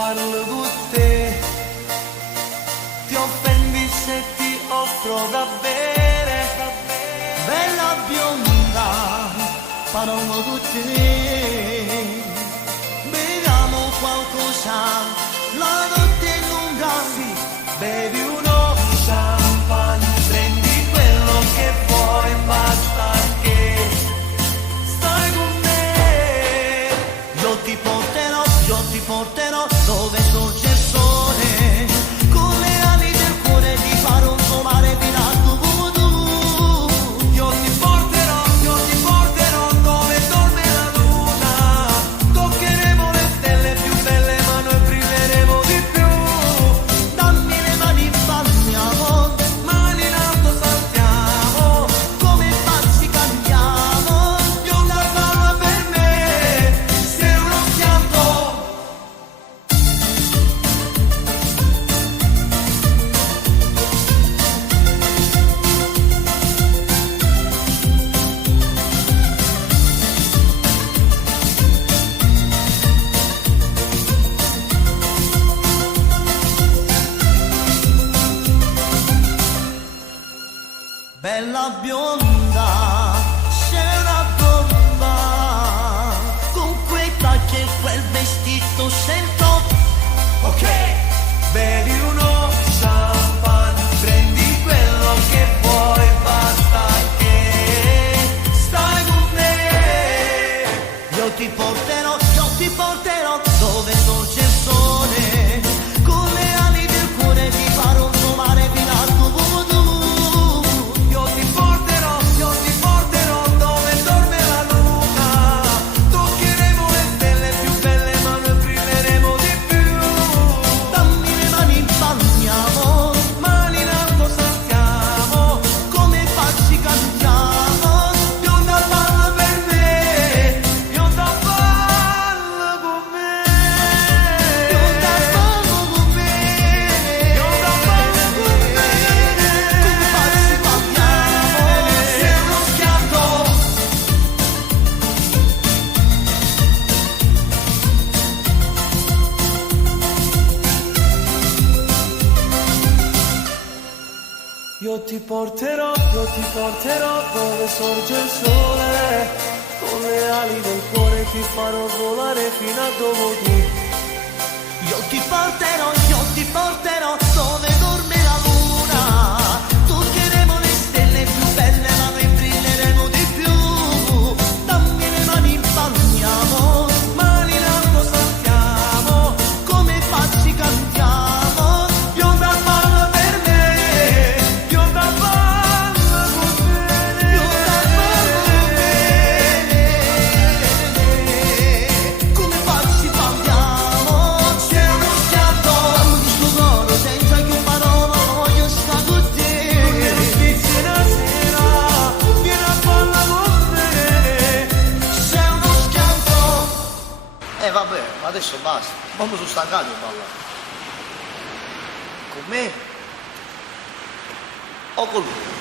parlo con te. Ti offendi se ti offro da bere. Bella bionda, parlo con te. Beviamo qualcosa, la notte è lunga. Sì, bevi uno champagne, prendi quello che vuoi, basta che stai con me. Io ti porterò dove sorge il sole. Con le ali del cuore ti farò volare fino a tu. Io ti porterò dove dorme la luna. Toccheremo le stelle più belle ma noi brilleremo di più. Dammi le mani, balliamo, Mani in alto saltiamo, come pazzi cantiamo. bionda balla per me, sei uno schianto. Bella bionda, sei una bomba. Con quei tacchi e quel vestito sento. Ok, bevi uno champagne, prendi quello che vuoi, basta che stai con me. Io ti porterò dove sorge il sole. Con le ali del cuore ti farò volare fino a tu. Io ti porterò dove dorme la luna. Toccheremo le stelle più belle ma noi brilleremo di più. Dammi le mani, balliamo, Mani in alto saltiamo, come pazzi cantiamo. bionda balla per me, bionda balla con me. Bionda ballo con me, Bionda balla con me. come pazzi cantiamo. Sei uno schianto. Io ti porterò dove sorge il sole. Con le ali del cuore ti farò volare fino a dove tu. Io ti porterò dove dorme la luna. Toccheremo le stelle più belle ma noi brilleremo di più. Dammi le mani, balliamo, Mani in alto saltiamo, come pazzi cantiamo. bionda balla per me, bionda balla con me. Bionda ballo con me, come pazzi balliamo. Sei uno schianto. Dammi il tuo cuore senza che un parola, voglio stare con te. Svizzera sera, vieni a balla con me. Sei uno schianto. Vabbè, ma adesso basta. Ma mi sono stancato di ballare. Con me o con lui?